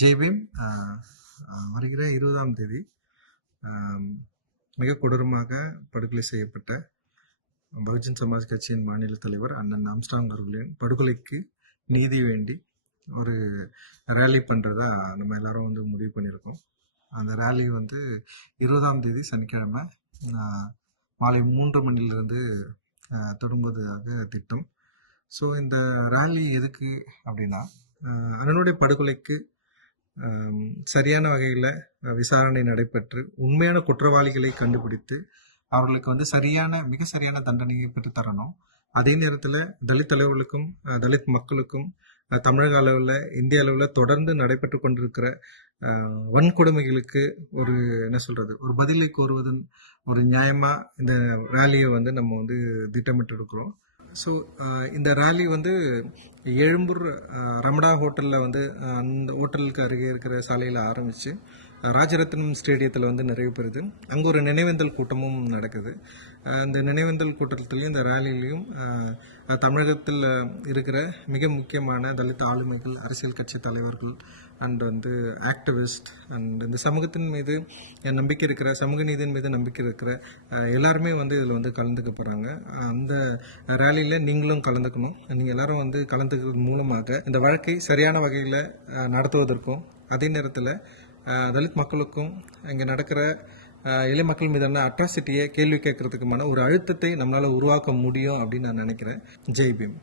ஜெய்பீம் வருகிற 20ஆம் தேதி மிக கொடூரமாக படுகொலை செய்யப்பட்ட பகுஜன் சமாஜ் கட்சியின் மாநில தலைவர் அண்ணன் ஆம்ஸ்ட்ராங் அவர்களின் படுகொலைக்கு நீதி வேண்டி ஒரு ரேலி பண்ணுறதா நம்ம எல்லாரும் வந்து முடிவு பண்ணியிருக்கோம். அந்த ரேலி வந்து 20ஆம் தேதி சனிக்கிழமை மாலை 3 மணிலிருந்து தொடங்குவதாக திட்டம். ஸோ இந்த ரேலி எதுக்கு அப்படின்னா, அண்ணனுடைய படுகொலைக்கு சரியான வகையில் விசாரணை நடைபெற்று உண்மையான குற்றவாளிகளை கண்டுபிடித்து அவர்களுக்கு வந்து மிக சரியான தண்டனையை பெற்று தரணும். அதே நேரத்தில் தலித் தலைவர்களுக்கும் தலித் மக்களுக்கும் தமிழக அளவில் இந்திய அளவில் தொடர்ந்து நடைபெற்று கொண்டிருக்கிற வன்கொடுமைகளுக்கு ஒரு பதிலை கோருவதன் ஒரு நியாயமா இந்த ரேலியை வந்து நம்ம வந்து திட்டமிட்டு இருக்கிறோம். ஸோ இந்த ரேலி வந்து எழும்பூர் ரமடா ஹோட்டலில் வந்து அந்த ஹோட்டலுக்கு அருகே இருக்கிற சாலையில் ஆரம்பித்து ராஜரத்னம் ஸ்டேடியத்தில் வந்து நிறைவு பெறுது. அங்கே ஒரு நினைவேந்தல் கூட்டமும் நடக்குது. அந்த நினைவேந்தல் கூட்டத்திலையும் இந்த ரேலிலையும் தமிழகத்தில் இருக்கிற மிக முக்கியமான தலித் ஆளுமைகள், அரசியல் கட்சி தலைவர்கள் அண்ட் வந்து ஆக்டிவிஸ்ட் அண்ட் இந்த சமூகத்தின் மீது நம்பிக்கை இருக்கிற, சமூக நீதியின் மீது நம்பிக்கை இருக்கிற எல்லாருமே வந்து இதில் வந்து கலந்துக்க போகிறாங்க. அந்த ரேலியில் நீங்களும் கலந்துக்கணும். நீங்கள் எல்லாரும் வந்து கலந்துக்கிறது மூலமாக இந்த வழக்கை சரியான வகையில் நடத்துவதற்கும், அதே நேரத்தில் தலித் மக்களுக்கும் இங்கே நடக்கிற எளிய மக்கள் மீதான அட்ராசிட்டியை கேள்வி கேட்கறதுக்குமான ஒரு அழுத்தத்தை நம்மளால் உருவாக்க முடியும் அப்படின்னு நான் நினைக்கிறேன். ஜெய் பீம்.